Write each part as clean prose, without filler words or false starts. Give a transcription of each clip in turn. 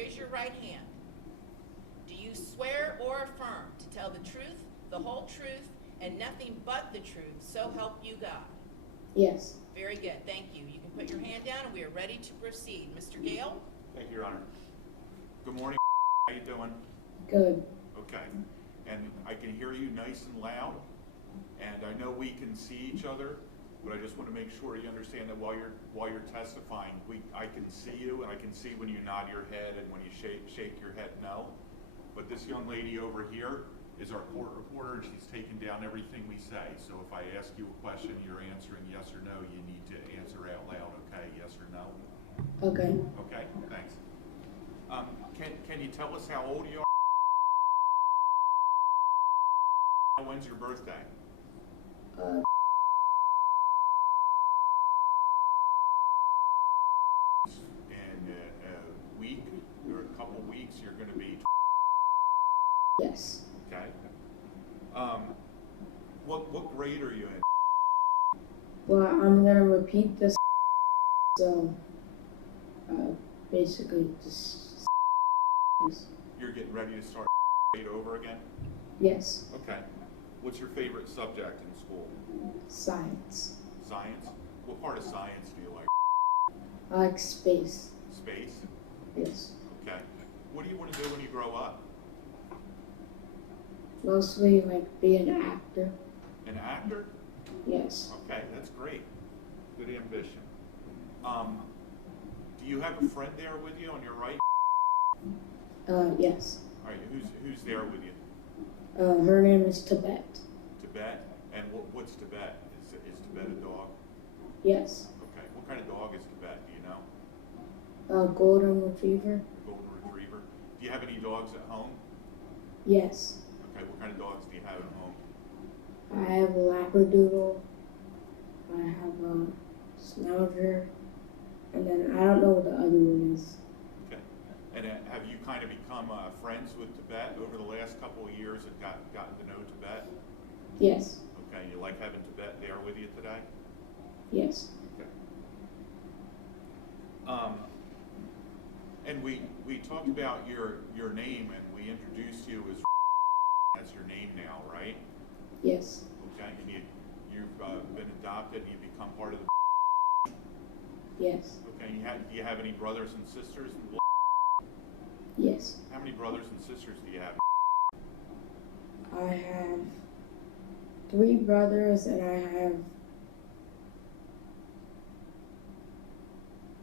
Raise your right hand. Do you swear or affirm to tell the truth, the whole truth, and nothing but the truth, so help you God? Yes. Very good, thank you. You can put your hand down and we are ready to proceed. Mr. Gale? Thank you, Your Honor. Good morning. How you doing? Good. Okay. And I can hear you nice and loud, and I know we can see each other, but I just want to make sure you understand that while you're testifying, I can see you, and I can see when you nod your head and when you shake your head no. But this young lady over here is our court reporter, and she's taking down everything we say. So if I ask you a question, you're answering yes or no, you need to answer out loud, okay? Yes or no? Okay. Okay, thanks. Can you tell us how old you are? When's your birthday? In a week or a couple weeks, you're going to be. Yes. Okay. What grade are you in? Well, I'm gonna repeat this. So, basically, just. You're getting ready to start grade over again? Yes. Okay. What's your favorite subject in school? Science. Science? What part of science do you like? I like space. Space? Yes. Okay. What do you want to do when you grow up? Mostly like be an actor. An actor? Yes. Okay, that's great. Good ambition. Do you have a friend there with you on your right? Yes. All right, who's there with you? Her name is Tibet. Tibet? And what's Tibet? Is Tibet a dog? Yes. Okay. What kind of dog is Tibet? Do you know? Golden Retriever. Golden Retriever. Do you have any dogs at home? Yes. Okay. What kind of dogs do you have at home? I have a Labradoodle. I have a Schnauzer. And then I don't know what the other one is. Okay. And have you kind of become friends with Tibet over the last couple of years and gotten to know Tibet? Yes. Okay. You like having Tibet there with you today? Yes. Okay. And we talked about your name, and we introduced you as that's your name now, right? Yes. Okay. And you've been adopted, and you become part of the. Yes. Okay. Do you have any brothers and sisters? Yes. How many brothers and sisters do you have? I have 3 brothers and I have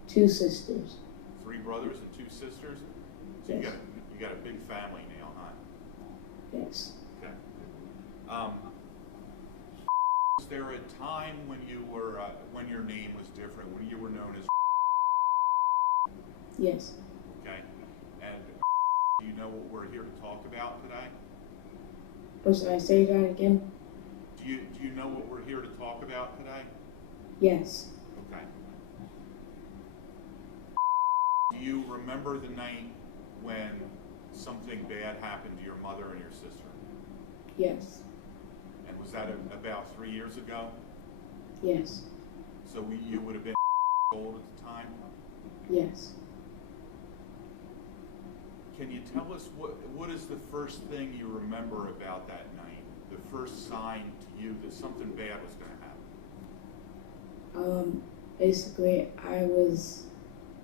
2 sisters. 3 brothers and 2 sisters. So Yes. you got a big family now, huh? Yes. Okay. Was there a time when you were when your name was different, when you were known as? Yes. Okay. And do you know what we're here to talk about today? Or should I say that again? Do you know what we're here to talk about today? Yes. Okay. Do you remember the night when something bad happened to your mother and your sister? Yes. And was that about 3 years ago? Yes. So you would have been old at the time? Yes. Can you tell us what is the first thing you remember about that night? The first sign to you that something bad was going to happen? Basically, I was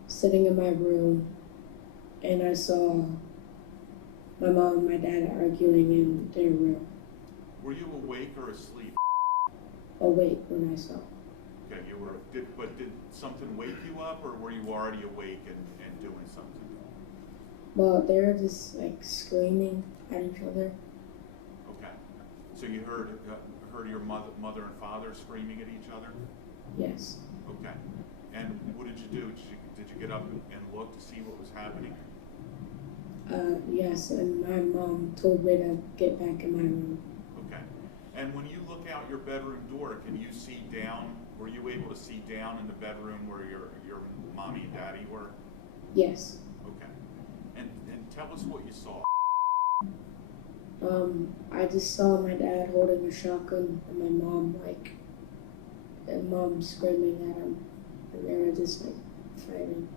sitting in my room and I saw my mom and my dad arguing in their room. Were you awake or asleep? Awake when I saw. Okay, you were. Did something wake you up, or were you already awake and doing something? Well, they were just like screaming at each other. Okay, so you heard your mother and father screaming at each other? Yes. Okay, and what did you do? Did you get up and look to see what was happening? Yes, and my mom told me to get back in my room. Okay, and when you look out your bedroom door, can you see down? Were you able to see down in the bedroom where your mommy and daddy were? Yes. Okay, and tell us what you saw. I just saw my dad holding a shotgun and my mom screaming at him, and they were just like fighting.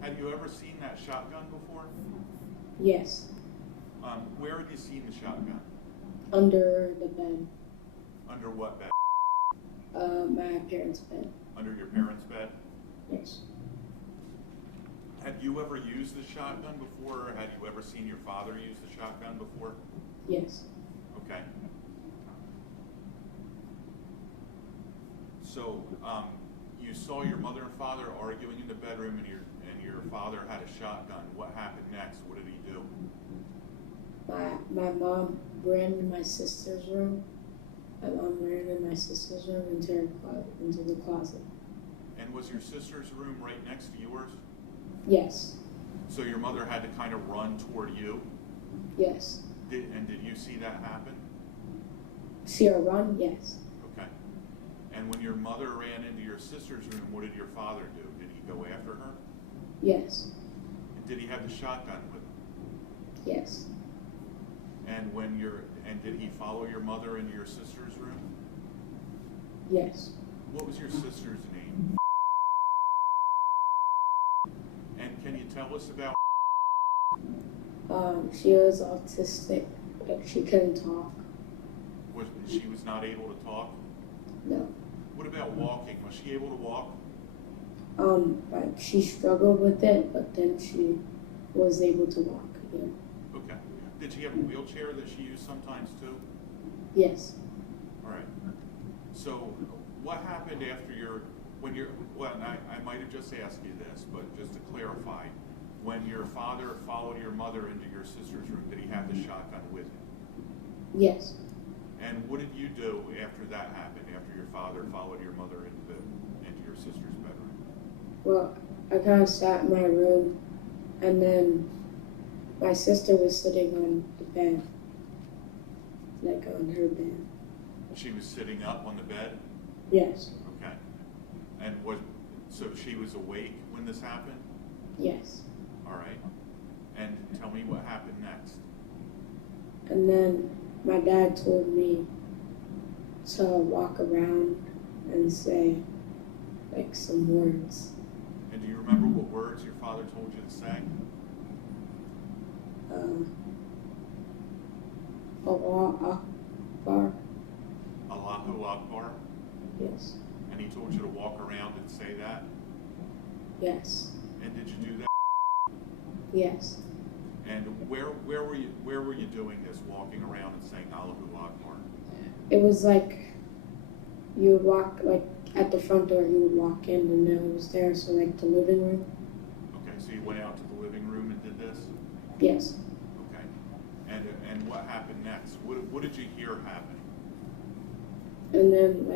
Had you ever seen that shotgun before? Yes. Where had you seen the shotgun? Under the bed. Under what bed? My parents' bed. Under your parents' bed? Yes. Had you ever used the shotgun before, or had you ever seen your father use the shotgun before? Yes. Okay. So, you saw your mother and father arguing in the bedroom, and your father had a shotgun. What happened next? What did he do? My mom ran in my sister's room. My mom ran in my sister's room into the closet. And was your sister's room right next to yours? Yes. So your mother had to kind of run toward you? Yes. Did you see that happen? See her run? Yes. Okay. And when your mother ran into your sister's room, what did your father do? Did he go after her? Yes. And did he have the shotgun with him? Yes. And did he follow your mother into your sister's room? Yes. What was your sister's name? And can you tell us about? She was autistic. Like she couldn't talk. She was not able to talk? No. What about walking? Was she able to walk? Like she struggled with it, but then she was able to walk again. Okay. Did she have a wheelchair that she used sometimes too? Yes. All right. So what happened after I might have just asked you this, but just to clarify, when your father followed your mother into your sister's room, did he have the shotgun with him? Yes. And what did you do after that happened, after your father followed your mother into your sister's bedroom? Well, I kind of sat in my room, and then my sister was sitting on the bed, like on her bed. She was sitting up on the bed? Yes. Okay. And so she was awake when this happened? Yes. All right. And tell me what happened next. And then my dad told me to walk around and say like some words. And do you remember what words your father told you to say? Allah Akbar. Allahu Akbar? Yes. And he told you to walk around and say that? Yes. And did you do that? Yes. And where were you doing this, walking around and saying Allahu Akbar? It was like you would walk like at the front door. You would walk in, and then it was there. So like the living room. Okay, so you went out to the living room and did this? Yes. Okay. And what happened next? What did you hear happening? And then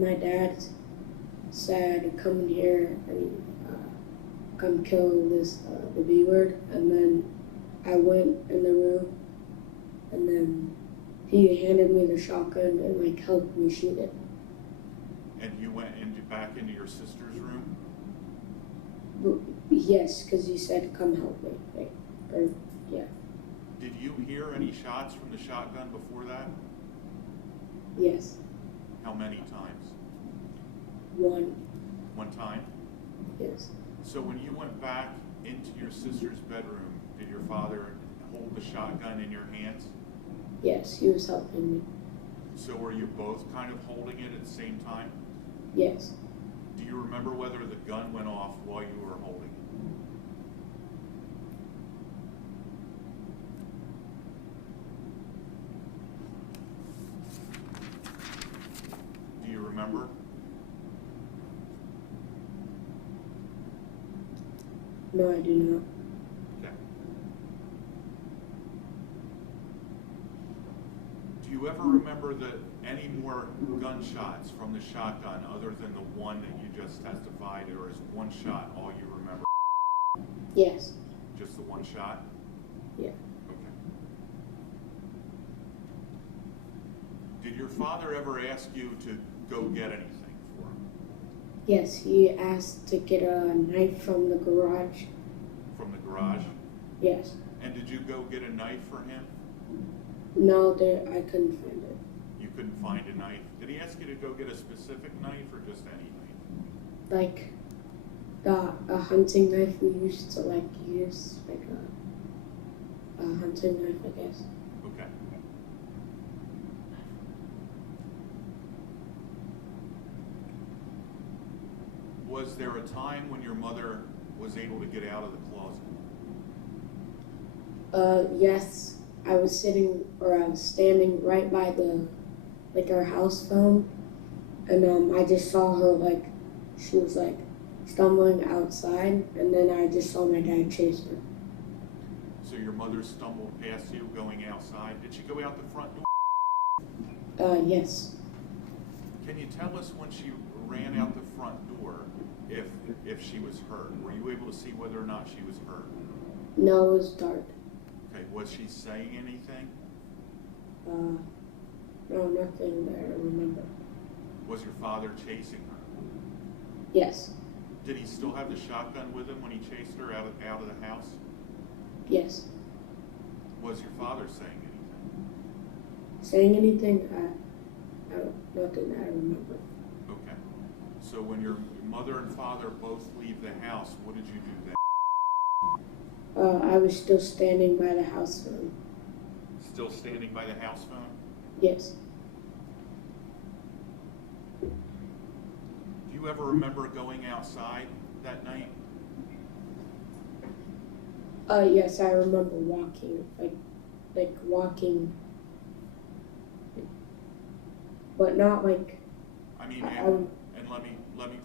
my dad said, "Come in here and come kill the B word." And then I went in the room, and then he handed me the shotgun and like helped me shoot it. And you went back into your sister's room? Yes, because he said, "Come help me." Yeah. Did you hear any shots from the shotgun before that? Yes. How many times? One. One time? Yes. So when you went back into your sister's bedroom, did your father hold the shotgun in your hands? Yes, he was helping me. So were you both kind of holding it at the same time? Yes. Do you remember whether the gun went off while you were holding it? Do you remember? No, I do not. Okay. Do you ever remember any more gunshots from the shotgun other than the one that you just testified, or is one shot all you remember? Yes. Just the one shot? Yeah. Okay. Did your father ever ask you to go get anything for him? Yes, he asked to get a knife from the garage. From the garage? Yes. And did you go get a knife for him? No, I couldn't find it. You couldn't find a knife. Did he ask you to go get a specific knife or just any knife? Like a hunting knife we used to like use, like a hunting knife, I guess. Okay. Was there a time when your mother was able to get out of the closet? Yes, I was standing right by our house phone, and I just saw her, like, she was, like, stumbling outside, and then I just saw my dad chase her. So your mother stumbled past you going outside. Did she go out the front door? Yes. Can you tell us when she ran out the front door if she was hurt? Were you able to see whether or not she was hurt? No, it was dark. Okay, was she saying anything? No, nothing that I remember. Was your father chasing her? Yes. Did he still have the shotgun with him when he chased her out of the house? Yes. Was your father saying anything? Saying anything? Nothing that I remember. Okay. So when your mother and father both leave the house, what did you do then? I was still standing by the house phone. Still standing by the house phone? Yes. Do you ever remember going outside that night? Yes, I remember walking, like walking, but not like. I mean, and let me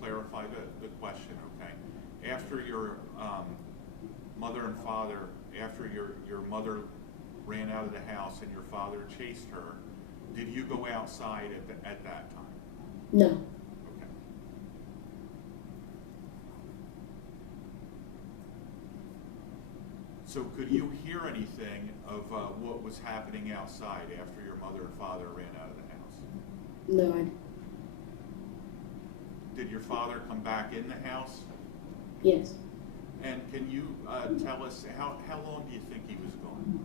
clarify the question, okay? After your mother and father, after your mother ran out of the house and your father chased her, did you go outside at that time? No. Okay. So could you hear anything of what was happening outside after your mother and father ran out of the house? No. Did your father come back in the house? Yes. And can you tell us how long do you think he was gone?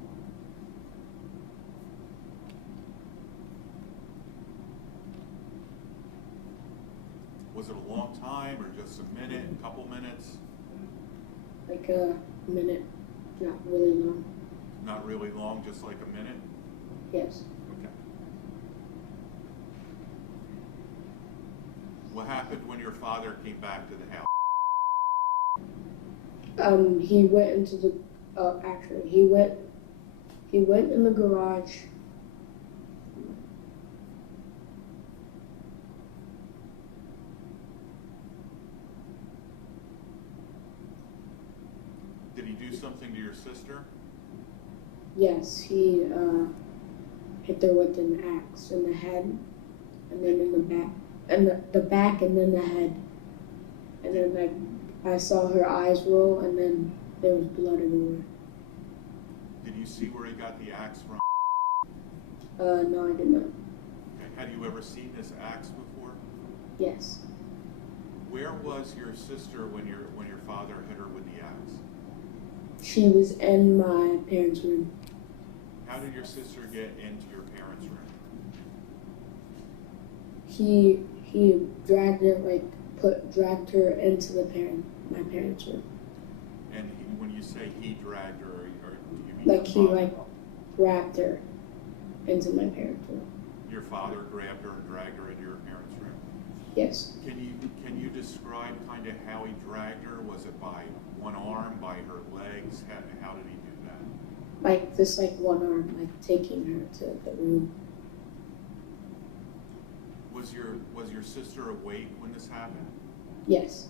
Was it a long time or just a minute, a couple minutes? Like a minute, not really long. Not really long, just like a minute? Yes. Okay. What happened when your father came back to the house? He went into the. Actually, he went in the garage. Did he do something to your sister? Yes, he hit her with an axe in the head, and then in the back, and the back, and then the head, and then like I saw her eyes roll, and then there was blood everywhere. Did you see where he got the axe from? No, I did not. Okay. Had you ever seen this axe before? Yes, Where was your sister when your father hit her with the axe? she was in my parents' room. How did your sister get into your parents' room? He dragged her dragged her into my parents' room. And when you say he dragged her, or do you mean Like your he father? wrapped her into my parents' room. Your father grabbed her and dragged her into your parents' room? Yes. Can you describe kind of how he dragged her? Was it by one arm, by her legs? How did he do that? Like this, like one arm, like taking her to the room. Was your sister awake when this happened? Yes.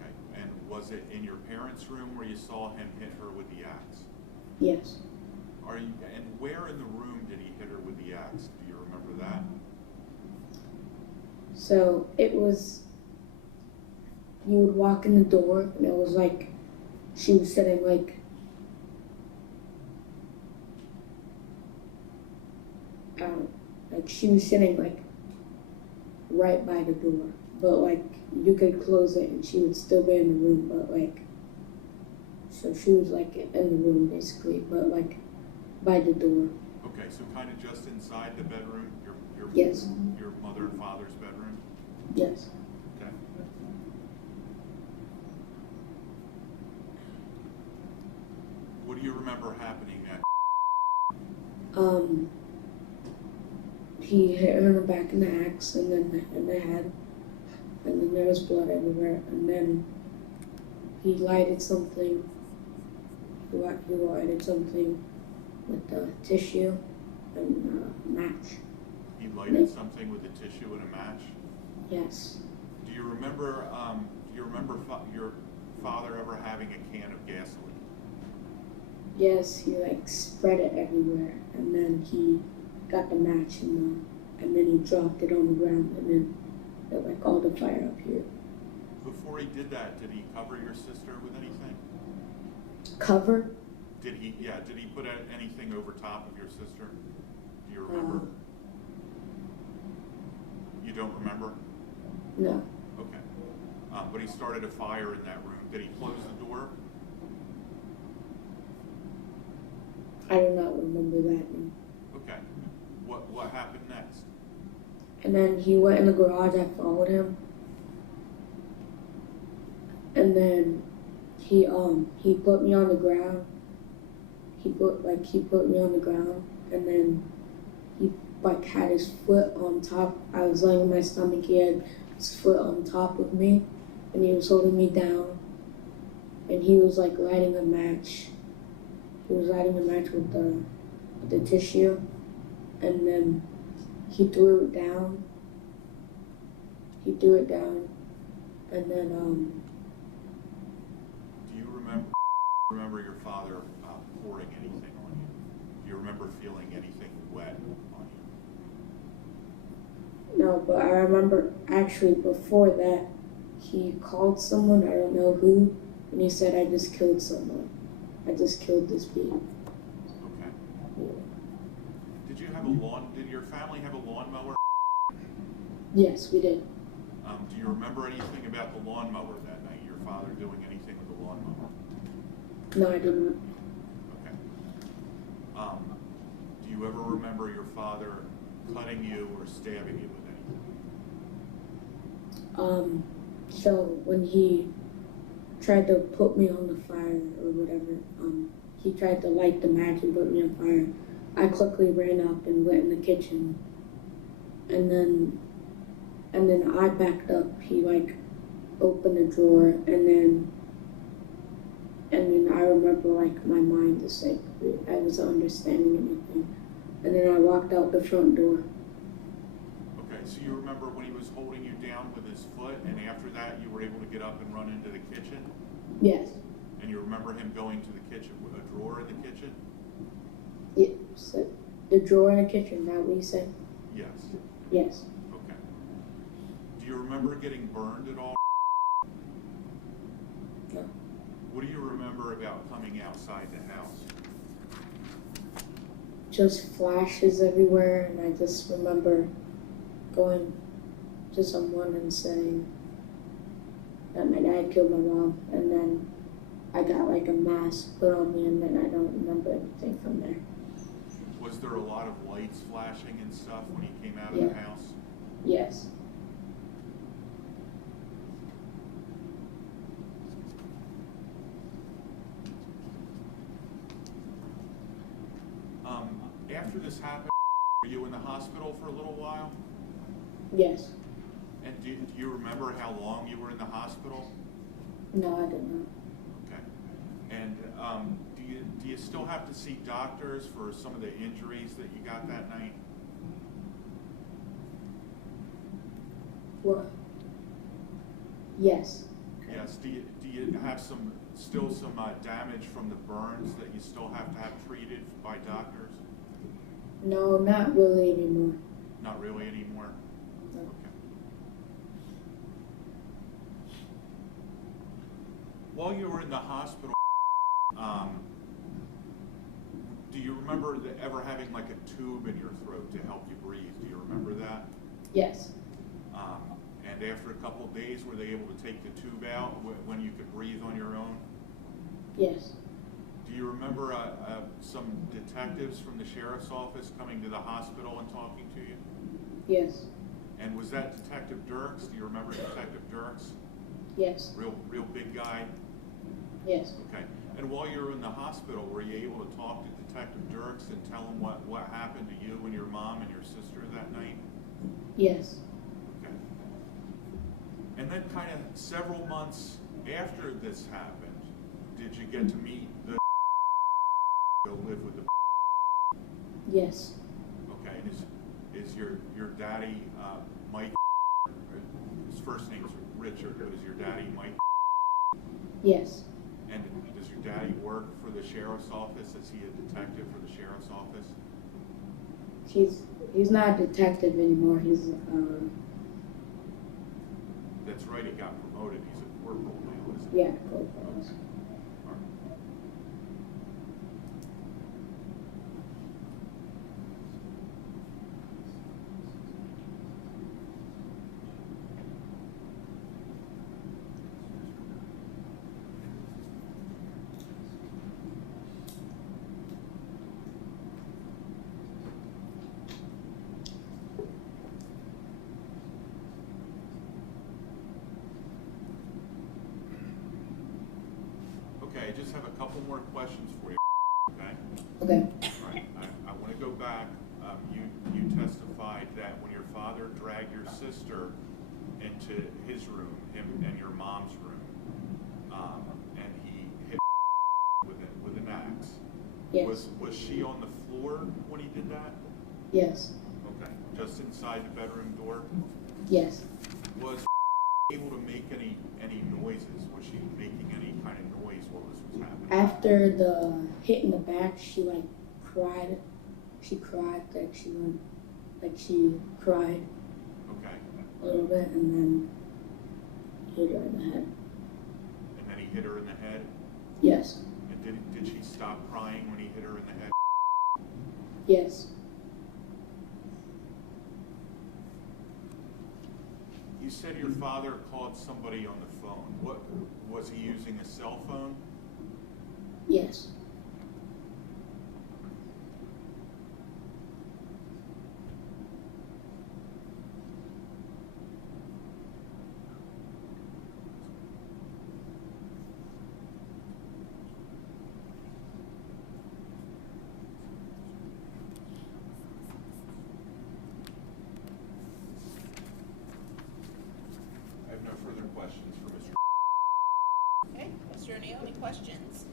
Okay. And was it in your parents' room where you saw him hit her with the axe? Yes. And where in the room did he hit her with the axe? Do you remember that? So it was, you would walk in the door, and it was like she was sitting like she was sitting like right by the door, but like you could close it and she would still be in the room, but like, so she was like in the room basically, but like by the door. Okay, so kind of just inside the bedroom, Yes. Your mother and father's bedroom? Yes. Okay. do you remember happening at? He hit her in the back in the axe and then in the head, and then there was blood everywhere, and then he lighted something. He lighted something with the tissue and a match. He lighted something with a tissue and a match? Yes. Do you remember your father ever having a can of gasoline? Yes, he like spread it everywhere, and then he got the match and then he dropped it on the ground, and then it like all the fire up here. Before he did that, did he cover your sister with anything? Cover? Did he put anything over top of your sister? Do you remember? You don't remember? No. Okay. But he started a fire in that room. Did he close the door? I do not remember that. Okay. What happened next? And then he went in the garage. I followed him, and then he put me on the ground. He put me on the ground, and then he like had his foot on top. I was laying on my stomach. He had his foot on top of me, and he was holding me down. And he was like lighting a match. He was lighting a match with the tissue, and then he threw it down. And then Do you remember your father pouring anything on you? Do you remember feeling anything wet on you? no, but I remember actually before that, he called someone, I don't know who, and he said, I just killed someone. I just killed this bee. Okay. Did your family have a lawnmower? Yes, we did. Do you remember anything about the lawnmower that night? Your father doing anything with the lawnmower? No, I didn't. Okay. Do you ever remember your father cutting you or stabbing you with anything? So when he tried to put me on the fire or whatever, he tried to light the match and put me on fire. I quickly ran up and went in the kitchen, and then I backed up. He like opened a drawer, and then I remember like my mind just like I wasn't understanding anything, and then I walked out the front door. Okay, so you remember when he was holding you down with his foot, and after that you were able to get up and run into the kitchen? Yes. And you remember him going to the kitchen, with a drawer in the kitchen? Yes. The drawer in the kitchen. That what you said? Yes. Yes. Okay. Do you remember getting burned at all? No. What do you remember about coming outside the house? Just flashes everywhere, and I just remember going to someone and saying that my dad killed my mom, and then I got like a mask put on me, and then I don't remember anything from there. Was there a lot of lights flashing and stuff when he came out of Yeah. the house? Yes. After this happened, were you in the hospital for a little while? Yes. And do you remember how long you were in the hospital? No, I did not. Okay. And do you still have to see doctors for some of the injuries that you got that night? What? Yes. Yes. Do you have still some damage from the burns that you still have to have treated by doctors? No, not really anymore. Not really anymore? No. Okay. While you were in the hospital, do you remember ever having like a tube in your throat to help you breathe? Do you remember that? Yes. And after a couple of days, were they able to take the tube out when you could breathe on your own? Yes. Do you remember some detectives from the sheriff's office coming to the hospital and talking to you? Yes. And was that Detective Dirks? Do you remember Detective Dirks? Yes. Real big guy? Yes. Okay. And while you were in the hospital, were you able to talk to Detective Dirks and tell him what happened to you and your mom and your sister that night? Yes. Okay. And then kind of several months after this happened, did you get to meet the go live with the Yes. okay, and is your daddy Mike, his first name's Richard, but is your daddy Mike? Yes. And does your daddy work for the sheriff's office? Is he a detective for the sheriff's office? He's not a detective anymore. He's That's right, he got promoted. He's a corporal now, isn't he? yeah, corporal. All right. Okay, I just have a couple more questions for you, okay? Okay. All right, I want to go back. You testified that when your father dragged your sister into his room, him and your mom's room, and he hit with an axe. Yes. Was she on the floor when he did that? Yes. Okay, just inside the bedroom door? Yes. Was able to make any noises? Was she making any kind of noise while this was happening? After the hit in the back, she cried. She cried she cried Okay. a little bit, and then hit her in the head. And then he hit her in the head? Yes. And did she stop crying when he hit her in the head? Yes. You said your father called somebody on the phone. What was he using, a cell phone? Yes. I have no further questions for Mr. Okay, Mr. O'Neill, any questions?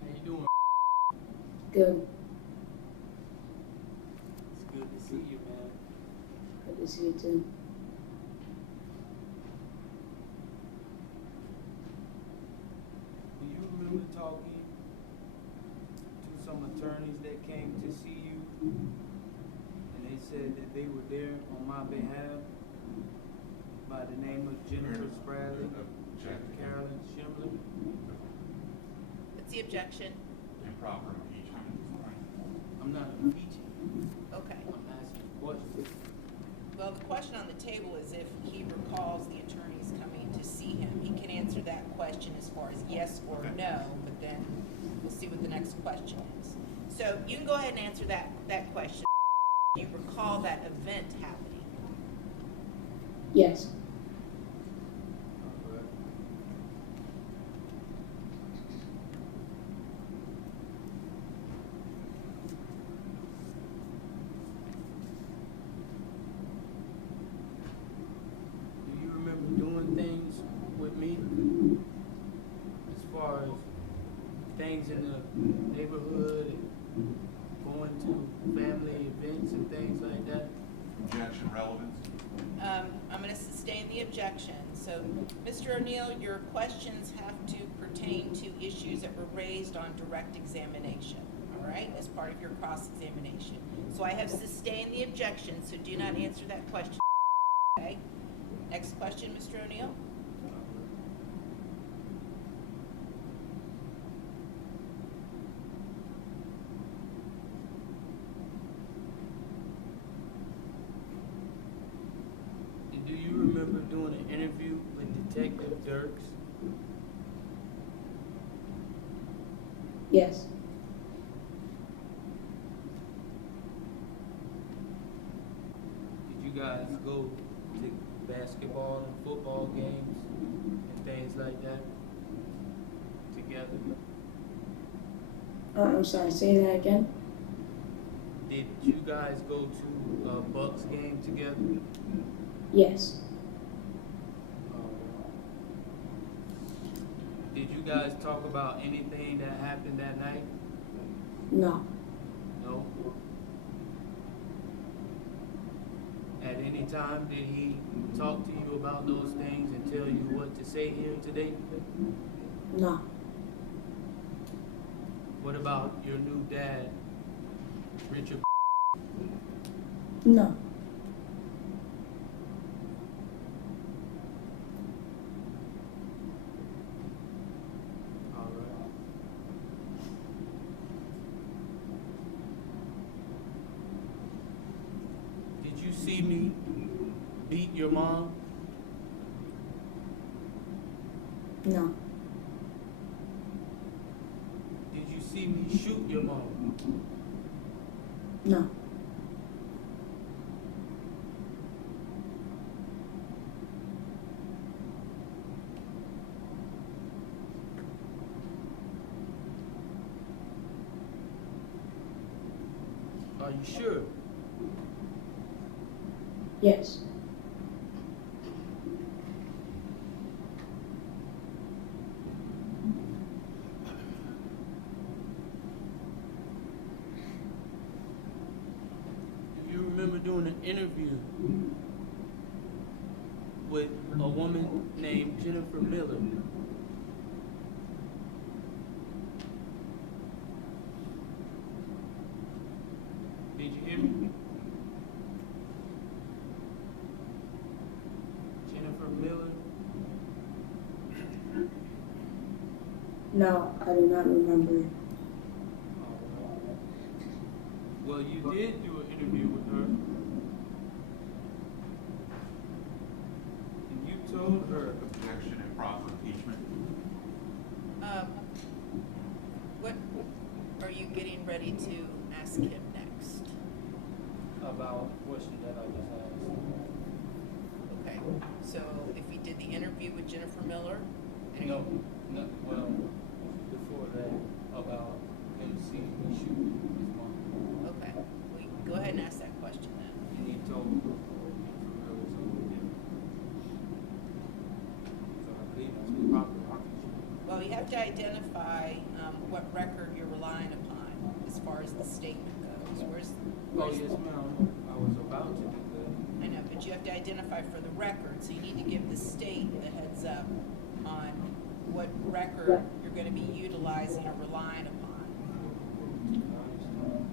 How you doing? Good. It's good to see you, man. Good to see you too. Do you remember talking to some attorneys that came to see you? And they said that they were there on my behalf by the name of Jennifer Spradley, Carolyn Schindler. What's the objection? Improper impeachment. I'm not impeaching. Okay. I'm asking a question. Well, the question on the table is if he recalls the attorneys coming to see him. He can answer that question as far as yes or Okay. no, but then we'll see what the next question is. So you can go ahead and answer that question. Do you recall that event happening? Yes. Do you remember doing things with me? As far as things in the neighborhood and going to family events and things like that? Objection relevance? I'm going to sustain the objection. So, Mr. O'Neill, your questions have to pertain to issues that were raised on direct examination, all right, as part of your cross-examination. So I have sustained the objection, so do not answer that question, okay? Next question, Mr. O'Neill. Detective Dirks? Yes. Did you guys go to basketball and football games and things like that together? I'm sorry, say that again? Did you guys go to a Bucks game together? Yes. Did you guys talk about anything that happened that night? No. No. At any time, did he talk to you about those things and tell you what to say here today? No. What about your new dad, Richard? No. All right. Did you see me beat your mom? No. Did you see me shoot your mom? No. Are you sure? Yes. Do you remember doing an interview with a woman named Jennifer Miller? Did you hear me? Jennifer Miller? No, I do not remember. Well, you did do an interview with her. And you told her. Objection and proper impeachment. What are you getting ready to ask him next? About a question that I just asked. Okay, so if he did the interview with Jennifer Miller? and No, well, before that, about him seeing me shoot his mom. Okay, well, you can go ahead and ask that question then. And he told me Jennifer Miller something different. So I believe that's proper impeachment. Well, you have to identify what record you're relying upon as far as the statement goes. Oh, yes, ma'am. I was about to do that. I know, but you have to identify for the record, so you need to give the state the heads up on what record you're gonna be utilizing or relying upon. I understand.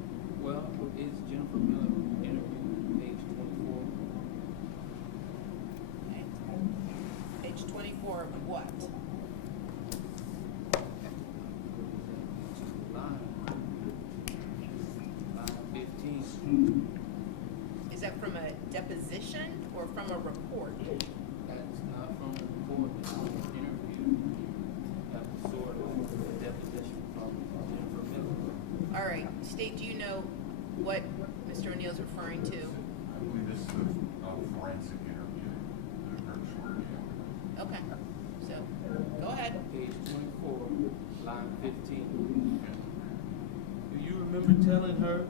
Well, is Jennifer Miller interview page 24? Okay? Page 24 of what? Line 15. Is that from a deposition or from a report? That's not from the report, it's from an interview. That was sort of a deposition from Jennifer Miller. All right, state, do you know what Mr. O'Neill's referring to? I believe this is a forensic interview. Very short interview. Okay, so, go ahead. Page 24, line 15. Do you remember telling her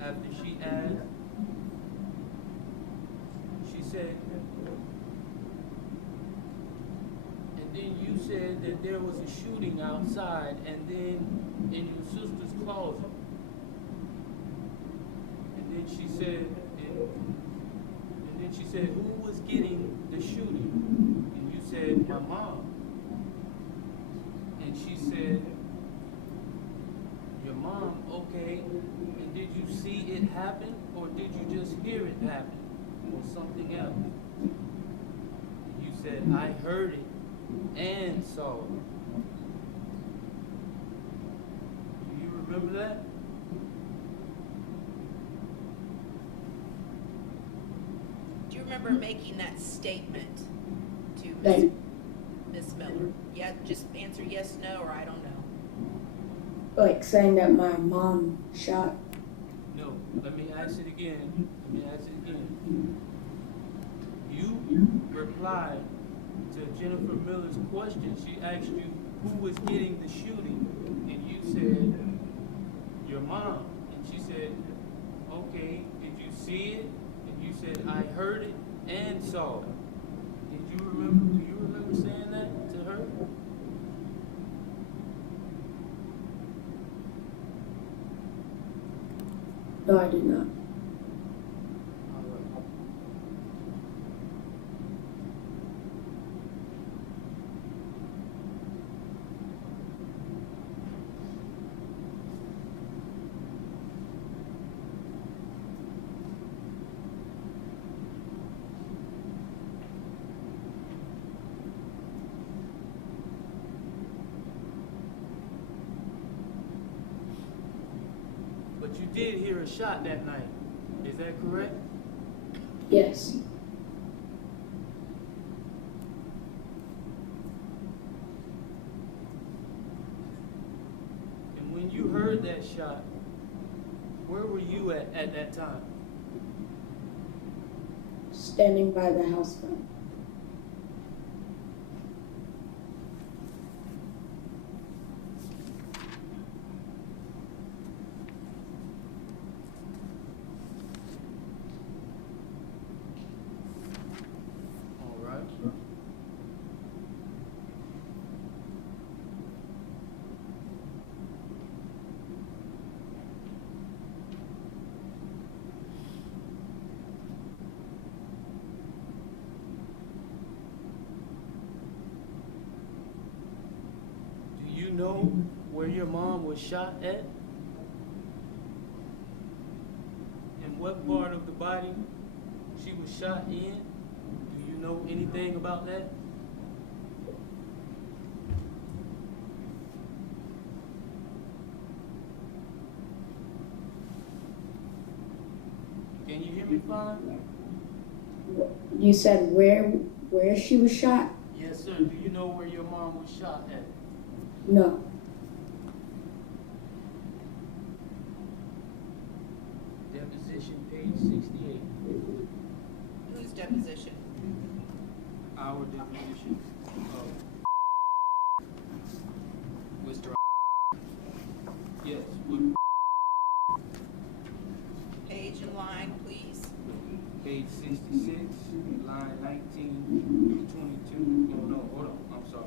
after she asked? She said, and then you said that there was a shooting outside and then in your sister's closet. And then she said, who was getting the shooting? And you said, my mom. And she said, your mom, okay. And did you see it happen or did you just hear it happen or something else? And you said, I heard it and saw it. Do you remember that? Do you remember making that statement to That, Miss Miller? Yeah, just answer yes, no, or I don't know. like saying that my mom shot. No, let me ask it again. You replied to Jennifer Miller's question. She asked you who was getting the shooting, and you said your mom. And she said, okay, did you see it? And you said, I heard it and saw it. Do you remember saying that to her? No, I did not. All right. But you did hear a shot that night. Is that correct? Yes. And when you heard that shot, where were you at that time? Standing by the house phone. All right. Do you know where your mom was shot at? And what part of the body she was shot in? Do you know anything about that? Can you hear me fine? You said where she was shot? Yes, sir. Do you know where your mom was shot at? No. Deposition, page 68. Whose deposition? Our deposition of Mr. Yes, with Page and line, please. page 66, line 19 to 22. Oh, no, hold on. I'm sorry.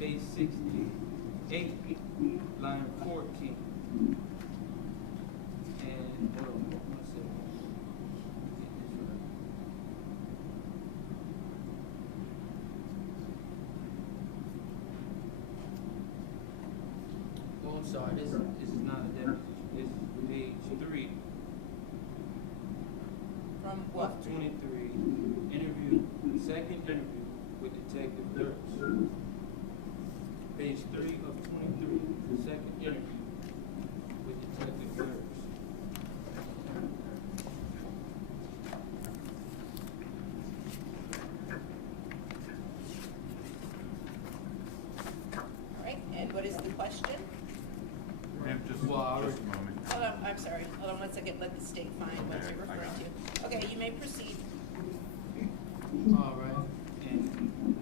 Page 68, line 14. And, hold on, 1 second. Get this right. Oh, I'm sorry. This is not a deposition. This is page 3 From what? of 23. Interview, second interview with Detective Dirks. Page 3 of 23. Second interview with Detective Dirks. All right, and what is the question? Ma'am, just Well, I a already- moment. Hold on, I'm sorry. Hold on 1 second. Let the state find what you're referring to. Okay, you may proceed. All right. And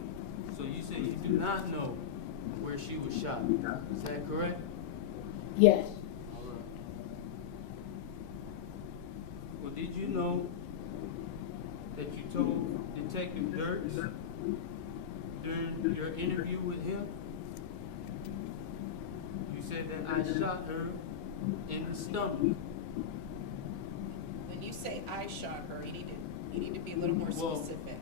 so you said you do not know where she was shot. Is that correct? Yes. All right. Well, did you know that you told Detective Dirks during your interview with him? You said that I shot her in the stomach. When you say I shot her, you need to be a little more Well, specific.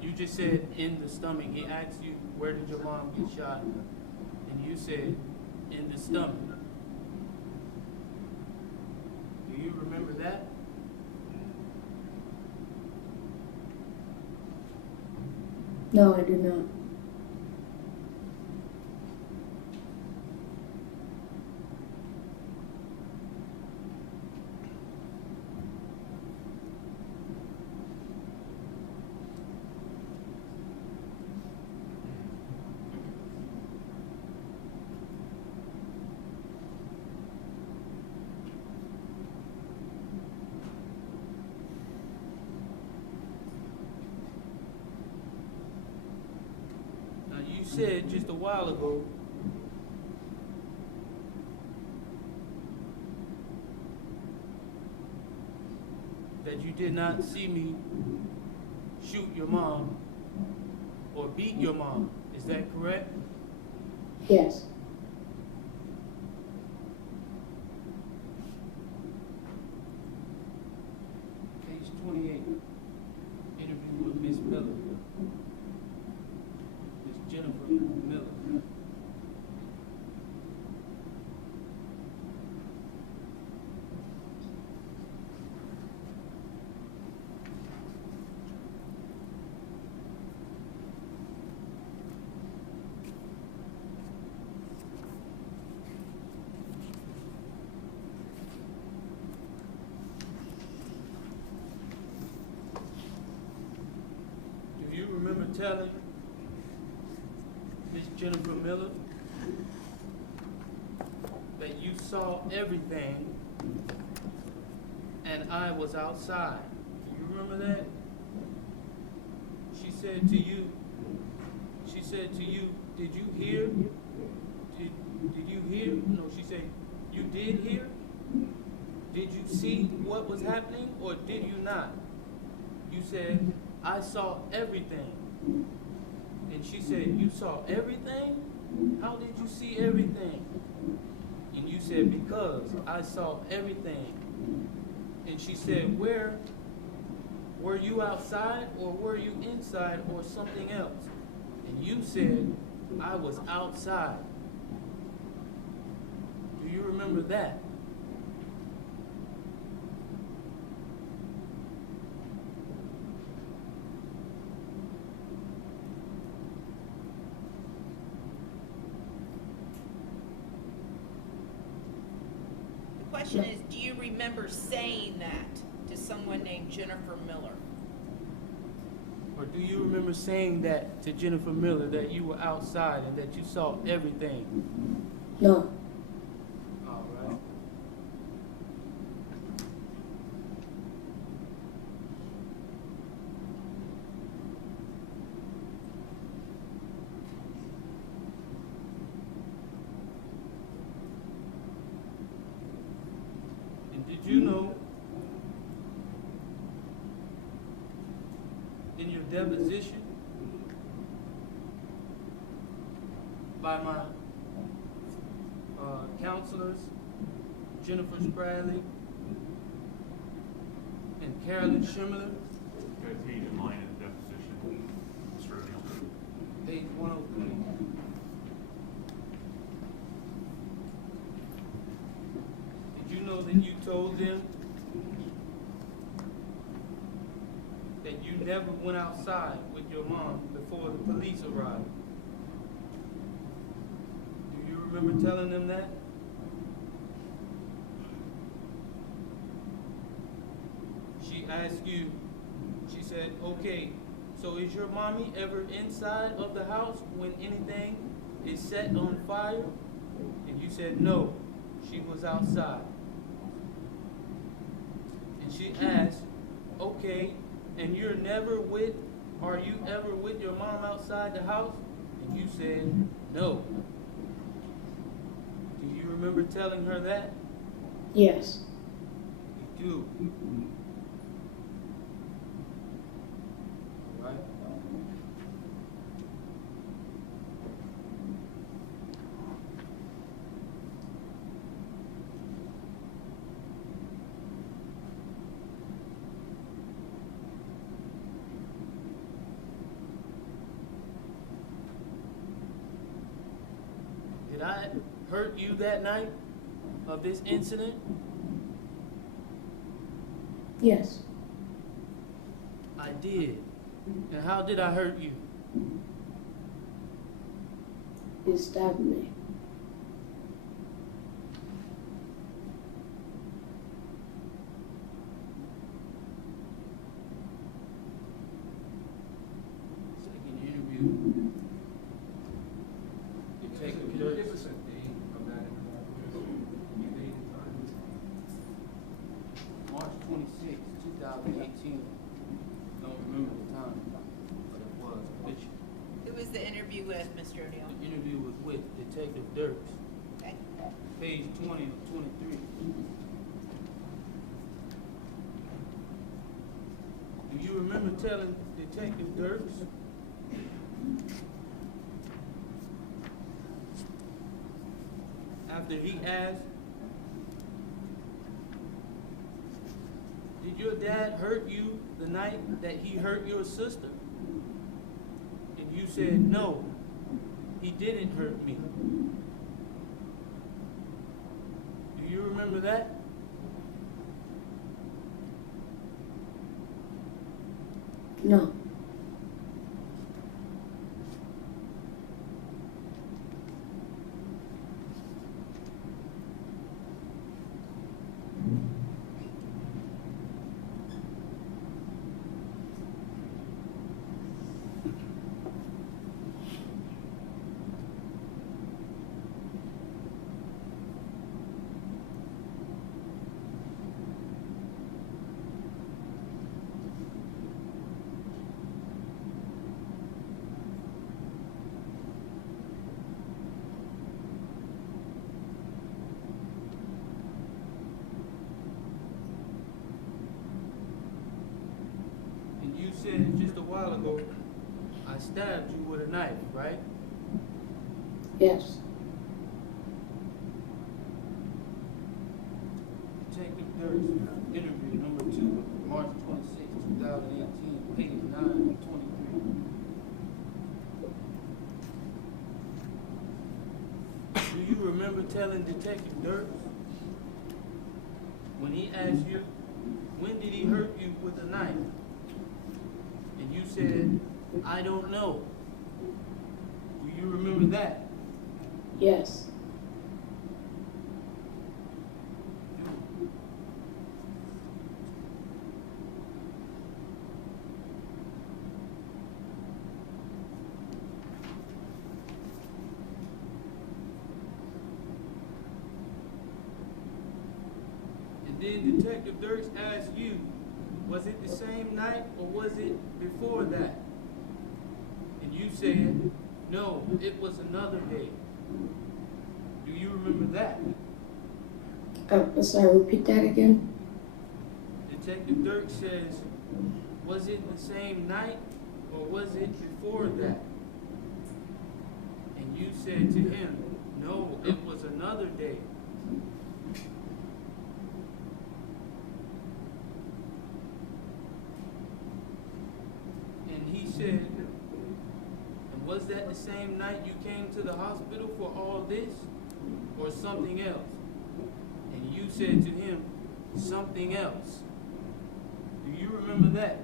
You just said in the stomach. He asked you, where did your mom get shot? And you said, in the stomach. Do you remember that? No, I do not. said just a while ago that you did not see me shoot your mom or beat your mom. Is that correct? Yes. Page 28, interview with Miss Miller. Miss Jennifer Miller. Do you remember telling Miss Jennifer Miller that you saw everything and I was outside? Do you remember that? She said to you, did you hear? Did you hear? No, she said, you did hear? Did you see what was happening or did you not? You said, I saw everything. And she said, you saw everything? How did you see everything? And you said, because I saw everything. And she said, where? Were you outside or were you inside or something else? And you said, I was outside. Do you remember that? The question is, do you remember saying that to someone named Jennifer Miller? Or do you remember saying that to Jennifer Miller, that you were outside and that you saw everything? No. All right. And did you know in your deposition by my counselors, Jennifer Spradley and Carolyn Schimmerler, Got a page in line in the deposition, Mr. O'Neill. page 103. Did you know that you told them that you never went outside with your mom before the police arrived? Do you remember telling them that? She asked you, she said, okay, so is your mommy ever inside of the house when anything is set on fire? And you said, no, she was outside. And she asked, okay, and are you ever with your mom outside the house? And you said, no. Do you remember telling her that? Yes. You do. All right. Did I hurt you that night of this incident? Yes. I did. And how did I hurt you? You stabbed me. Second interview. You take a Can you give picture. us a date of that interview? You date and time? March 26, 2018. Don't remember the time, but it was official. Who was the interview with, Mr. O'Neill? The interview was with Detective Dirks, Okay. page 20 of 23. Do you remember telling Detective Dirks after he asked, did your dad hurt you the night that he hurt your sister? And you said, no, he didn't hurt me. Do you remember that? No. And you said just a while ago, I stabbed you with a knife, right? Yes. Detective Dirks, interview number 2, March 26, 2018, page 9 and 23. Do you remember telling Detective Dirks when he asked you, when did he hurt you with a knife? And you said, I don't know. Do you remember that? Yes. And then Detective Dirks asked you, was it the same night or was it before that? And you said, no, it was another day. Do you remember that? Sorry, repeat that again? Detective Dirks says, was it the same night or was it before that? And you said to him, no, it was another day. And he said, and was that the same night you came to the hospital for all this or something else? And you said to him, something else. Do you remember that?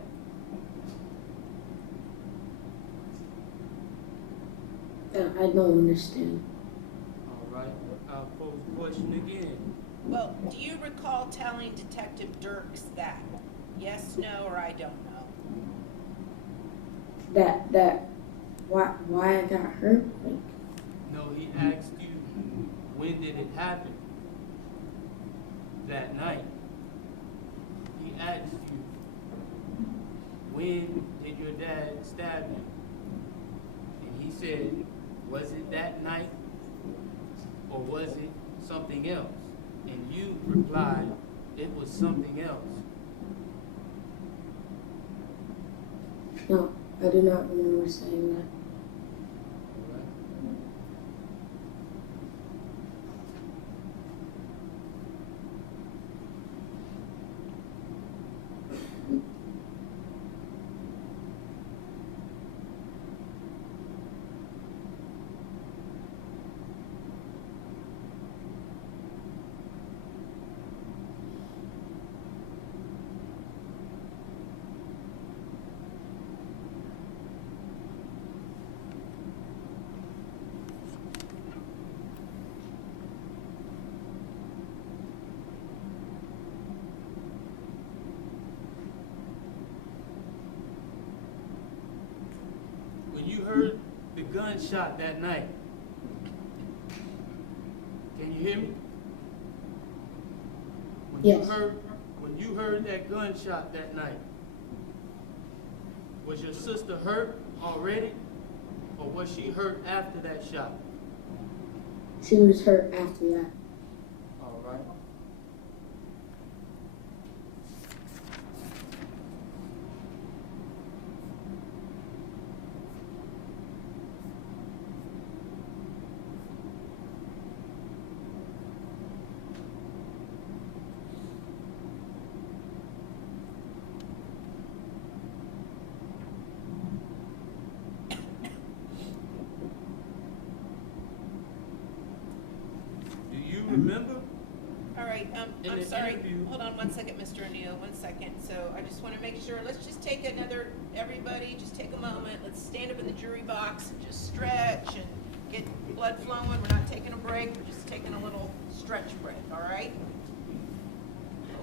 I don't understand. All right, I'll pose the question again. Well, do you recall telling Detective Dirks that? Yes, no, or I don't know? Why I got hurt? Like, No, he asked you, when did it happen? That night. He asked you, when did your dad stab you? And he said, was it that night or was it something else? And you replied, it was something else. no, I do not remember saying that. All right. When you heard the gunshot that night, can you hear me? Yes. When you heard that gunshot that night, was your sister hurt already? Or was she hurt after that shot? She was hurt after that. All right. Do you remember? All right, In I'm the sorry, interview- hold on one second, Mr. O'Neill, 1 second. So I just wanna make sure, let's just take another, everybody, just take a moment. Let's stand up in the jury box and just stretch and get blood flowing. We're not taking a break, we're just taking a little stretch break, all right?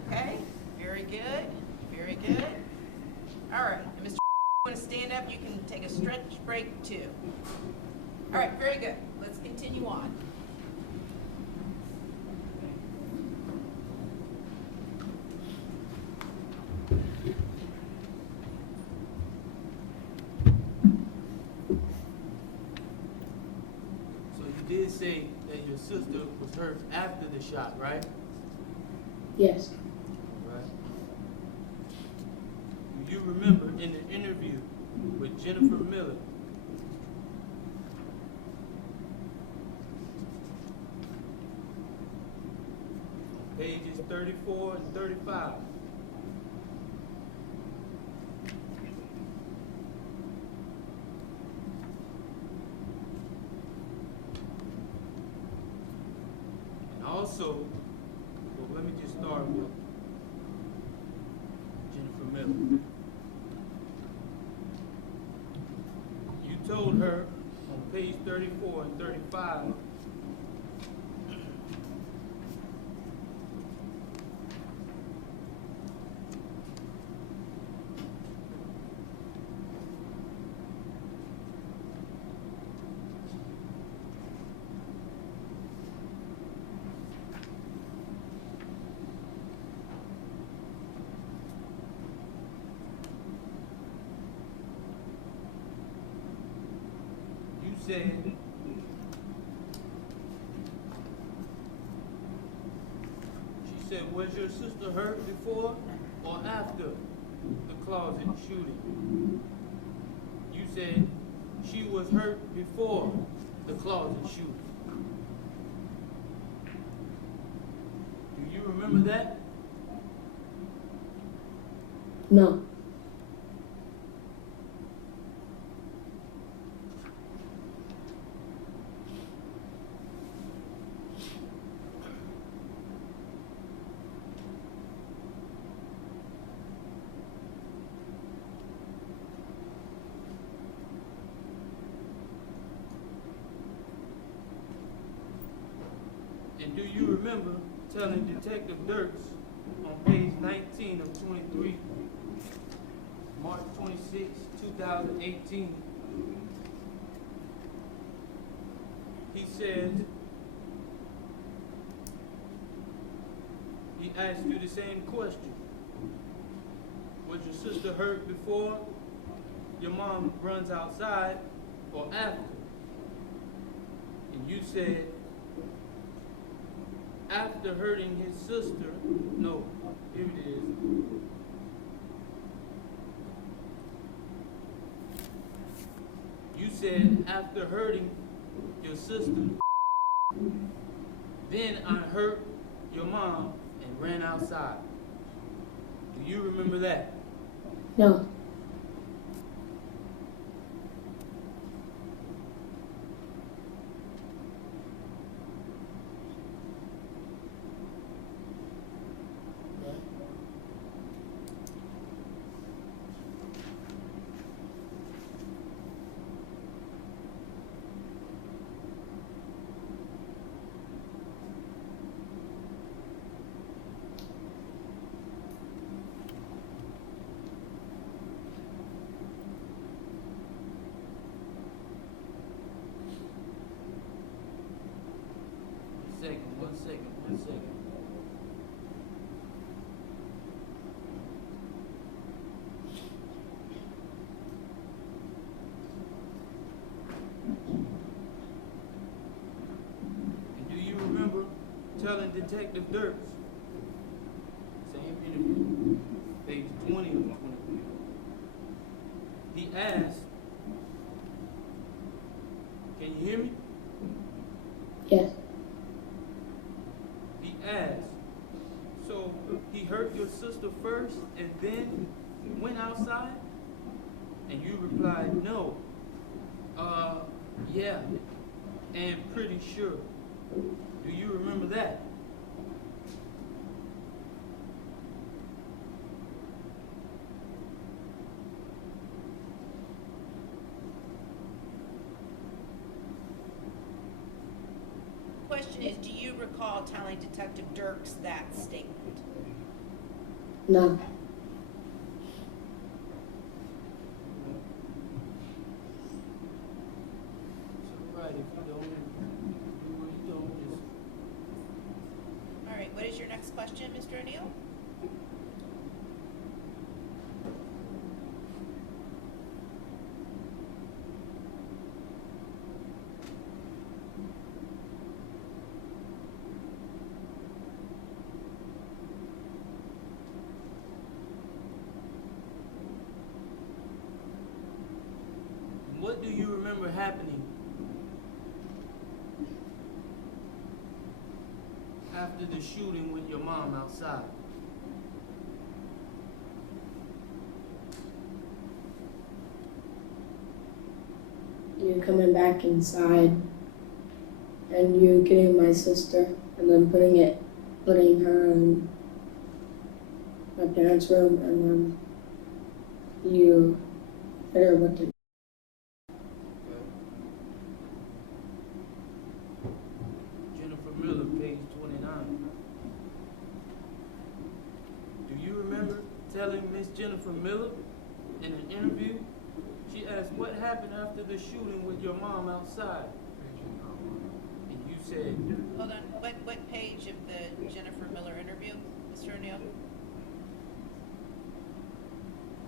Okay, very good, very good. All right, and Mr. wanna stand up, you can take a stretch break too. All right, very good. Let's continue on. So you did say that your sister was hurt after the shot, right? Yes. Right. Do you remember in the interview with Jennifer Miller? Pages 34 and 35. And also, well, let me just start with Jennifer Miller. You told her on page 34 and 35 you said she said, was your sister hurt before or after the closet shooting? You said she was hurt before the closet shooting. Do you remember that? No. And do you remember telling Detective Dirks on page 19 of 23, March 26, 2018, he said, he asked you the same question. Was your sister hurt before your mom runs outside or after? And you said, after hurting his sister, no, here it is. You said after hurting your sister, then I hurt your mom and ran outside. Do you remember that? No. One second. telling Detective Dirks, same interview, page 20 of 23. He asked, can you hear me? Yes. He asked, so he hurt your sister first and then went outside? And you replied, no. Yeah, and pretty sure. Do you remember that? Question is, do you recall telling Detective Dirks that statement? No. It's all right if you don't do what you don't just. All right, what is your next question, Mr. O'Neill? What do you remember happening after the shooting with your mom outside? You coming back inside and you getting my sister and then putting her in my parents' room and then you hit her with the Jennifer Miller, page 29. Do you remember telling Miss Jennifer Miller in an interview? She asked what happened after the shooting with your mom outside. And you said, Hold on, what page of the Jennifer Miller interview, Mr. O'Neill?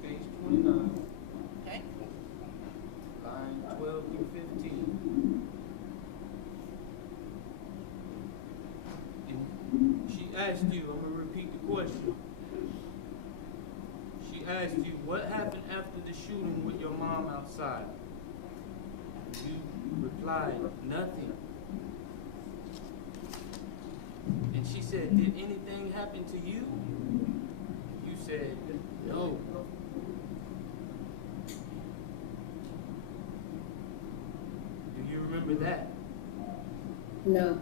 page 29, Okay, line 12 through 15. And she asked you, I'm going to repeat the question. She asked you, what happened after the shooting with your mom outside? You replied, nothing. And she said, did anything happen to you? You said, no. Do you remember that? no.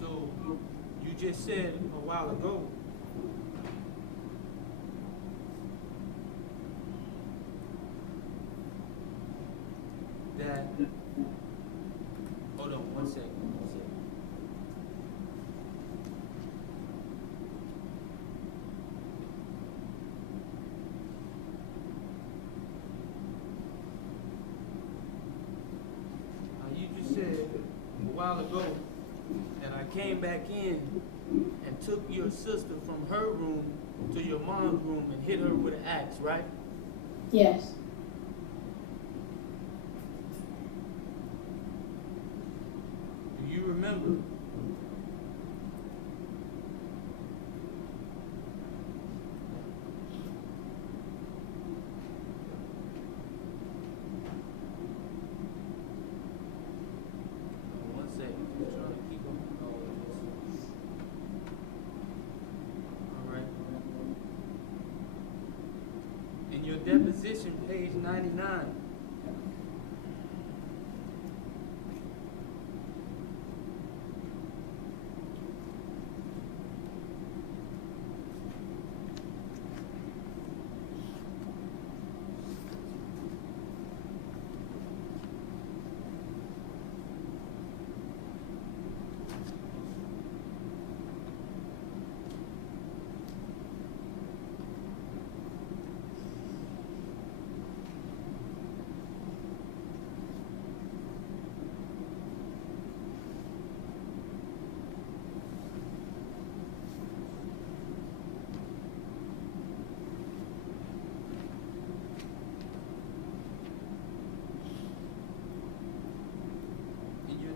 So, you just said a while ago that, hold on one second. Now, you just said a while ago that I came back in and took your sister from her room to your mom's room and hit her with an axe, right? Yes. Do you remember? One second, just trying to keep up with all of this. All right. In your deposition, page 99.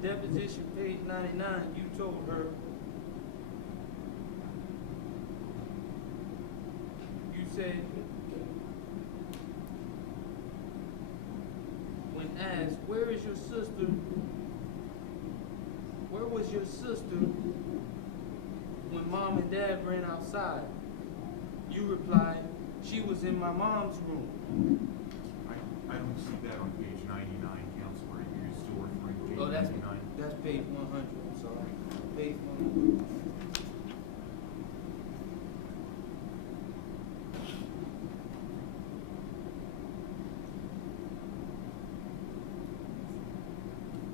deposition, page 99, you told her, you said, when asked, where is your sister? Where was your sister when mom and dad ran outside? You replied, she was in my mom's room. I don't see that on page 99, Counselor. You're still referring to page Oh, 99. that's page 100, I'm sorry. Page 100.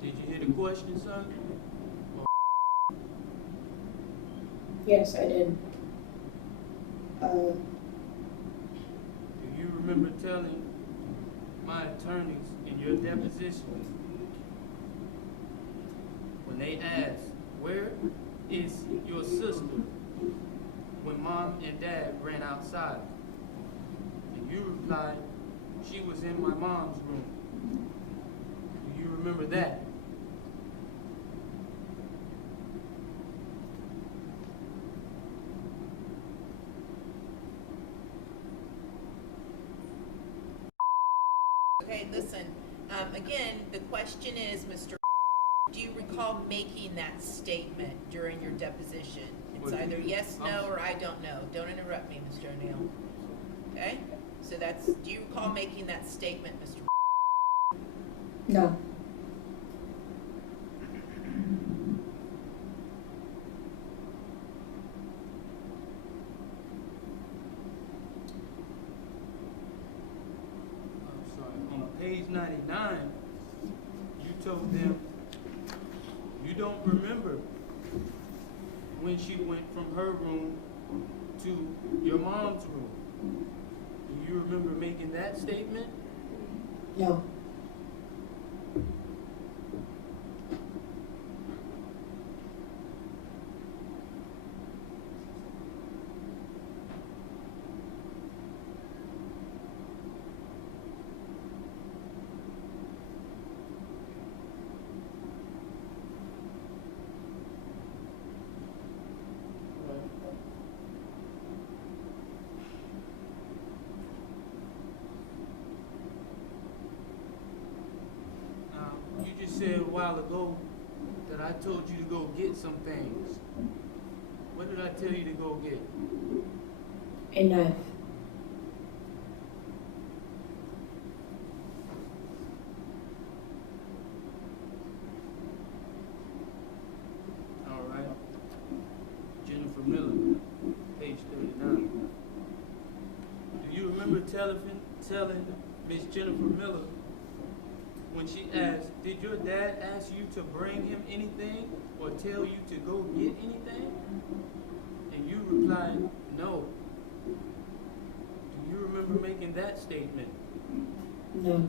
Did you hear the question, son? Yes, I did. Do you remember telling my attorneys in your deposition when they asked, where is your sister when mom and dad ran outside? And you replied, she was in my mom's room. Do you remember that? Okay, listen, again, the question is, Mr. Do you recall making that statement during your deposition? It's What- either yes, no, or I don't know. Don't interrupt me, Mr. O'Neill. Okay? So that's, do you recall making that statement, Mr. No. I'm sorry, on page 99, you told them you don't remember when she went from her room to your mom's room. Do you remember making that statement? No. Now, you just said a while ago that I told you to go get some things. What did I tell you to go get? A knife. All right. Jennifer Miller, page 39. Do you remember telling Miss Jennifer Miller when she asked, did your dad ask you to bring him anything or tell you to go get anything? And you replied, no. Do you remember making that statement? No.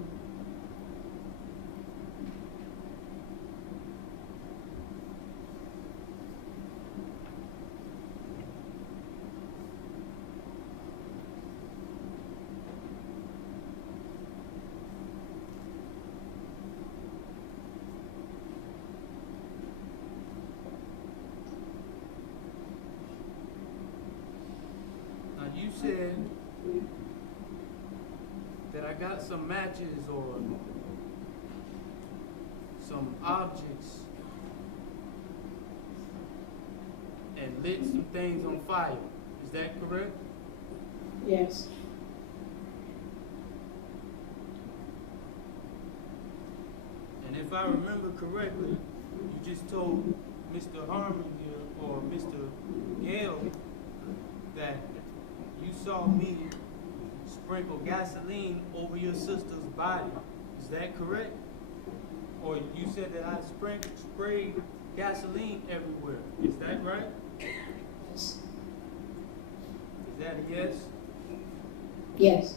Now you said that I got some matches or some objects and lit some things on fire. Is that correct? Yes. And if I remember correctly, you just told Mr. Harmon here or Mr. Gale that you saw me sprinkle gasoline over your sister's body. Is that correct? Or you said that I sprayed gasoline everywhere. Is that right? Yes. Is that a yes? Yes.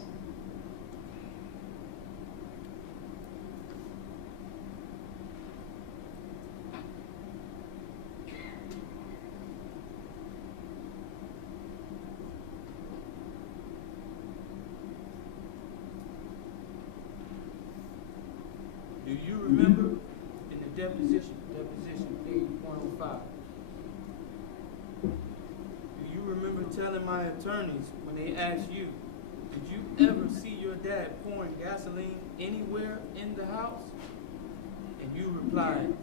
Do you remember in the deposition, page 105. Do you remember telling my attorneys when they asked you, did you ever see your dad pouring gasoline anywhere in the house? And you replied,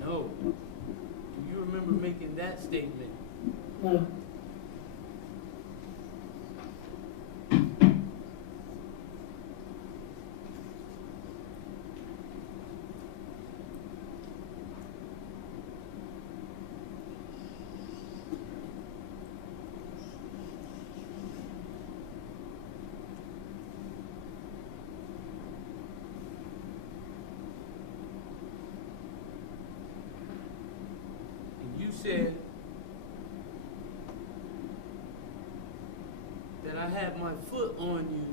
no. Do you remember making that statement? No. And you said that I had my foot on you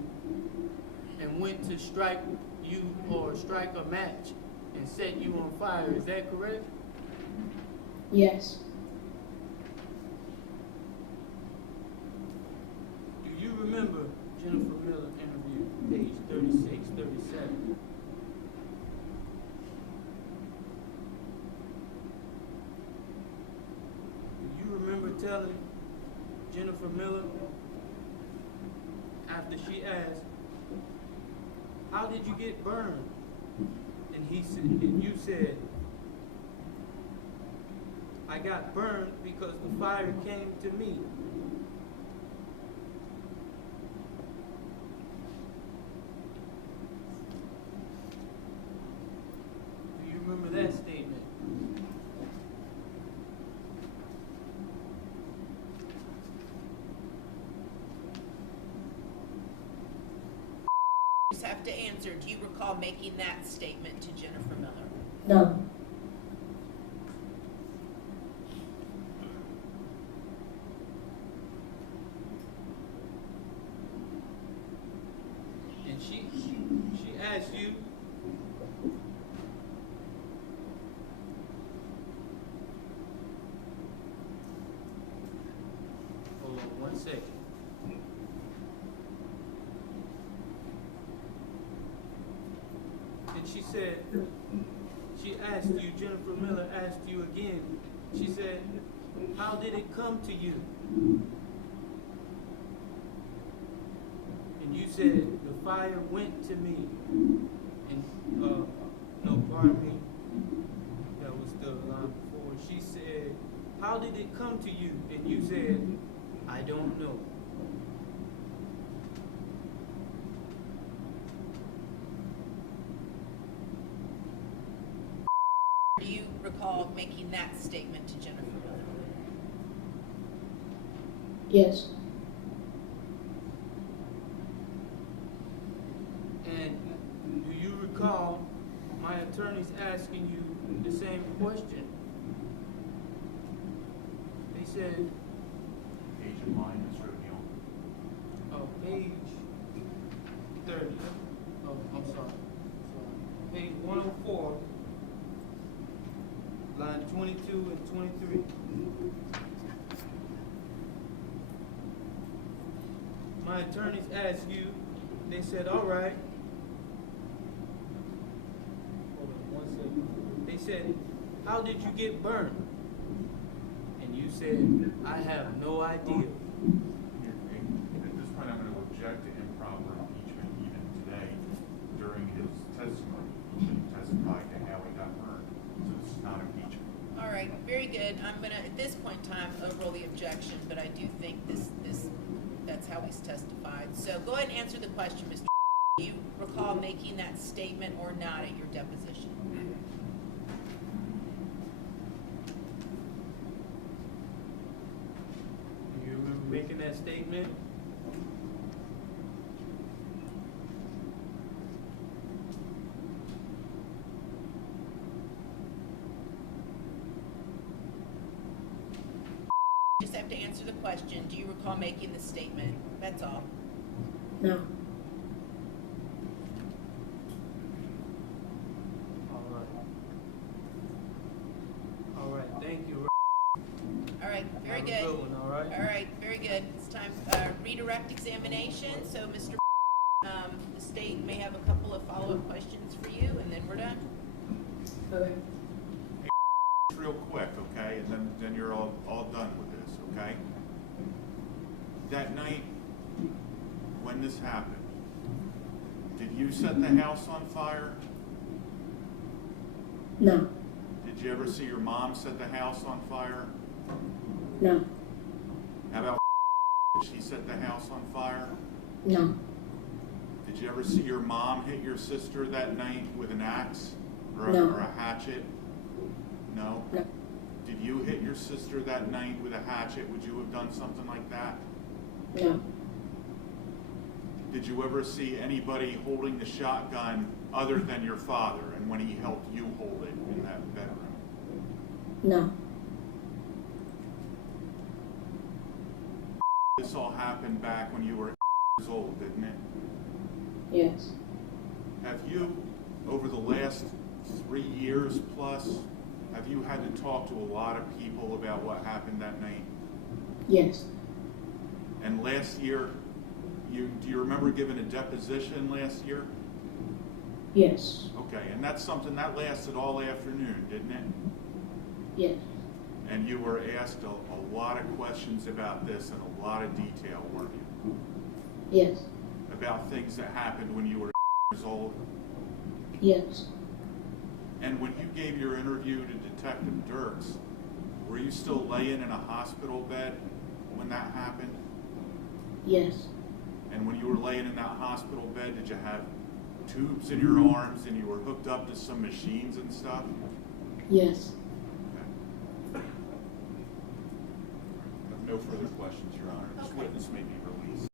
and went to strike you or strike a match and set you on fire. Is that correct? Yes. Do you remember Jennifer Miller interview, page 36, 37? Do you remember telling Jennifer Miller after she asked, how did you get burned? And you said, I got burned because the fire came to me. Do you remember that statement? You just have to answer, do you recall making that statement to Jennifer Miller? No. And she asked you, hold on 1 second. And she said, she asked you, Jennifer Miller asked you again, she said, how did it come to you? And you said, the fire went to me. And, no, pardon me. That was the line before. She said, how did it come to you? And you said, I don't know. Do you recall making that statement to Jennifer Miller? Yes. And do you recall my attorneys asking you the same question? They said, Page in line, Mr. O'Neill. page 30. Oh, I'm sorry. Page 104, line 22 and 23. My attorneys asked you, they said, all right. Hold on 1 second. They said, how did you get burned? And you said, I have no idea. At this point, I'm going to object to improper impeachment even today during his testimony. He should testify to how he got burned. So this is not impeachment. All right, very good. I'm gonna, at this point in time, overrule the objection, but I do think that's how he's testified. So go ahead and answer the question, Mr. Do you recall making that statement or not at your deposition? Do you remember making that statement? You just have to answer the question. Do you recall making the statement? That's all. No. All right, thank you. All right, very Have a good. one, all right? All right, very good. It's time, redirect examination. So, Mr. The state may have a couple of follow-up questions for you, and then we're done. Okay. real quick, okay, and then you're all done with this, okay? That night, when this happened, did you set the house on fire? No. Did you ever see your mom set the house on fire? No. How about she set the house on fire? No. Did you ever see your mom hit your sister that night with an axe or No. or a hatchet? No? No. Did you hit your sister that night with a hatchet? Would you have done something like that? No. Did you ever see anybody holding the shotgun other than your father and when he helped you hold it in that bedroom? No. This all happened back when you were years old, didn't it? Yes. Have you, over the last 3 years plus, have you had to talk to a lot of people about what happened that night? Yes. And last year, do you remember giving a deposition last year? Yes. Okay, and that's something that lasted all afternoon, didn't it? Yes. And you were asked a lot of questions about this in a lot of detail, weren't you? Yes. About things that happened when you were years old. Yes. And when you gave your interview to Detective Dirks, were you still laying in a hospital bed when that happened? Yes. And when you were laying in that hospital bed, did you have tubes in your arms and you were hooked up to some machines and stuff? Yes. Okay. No further questions, Your Honor. This Okay. witness may be released.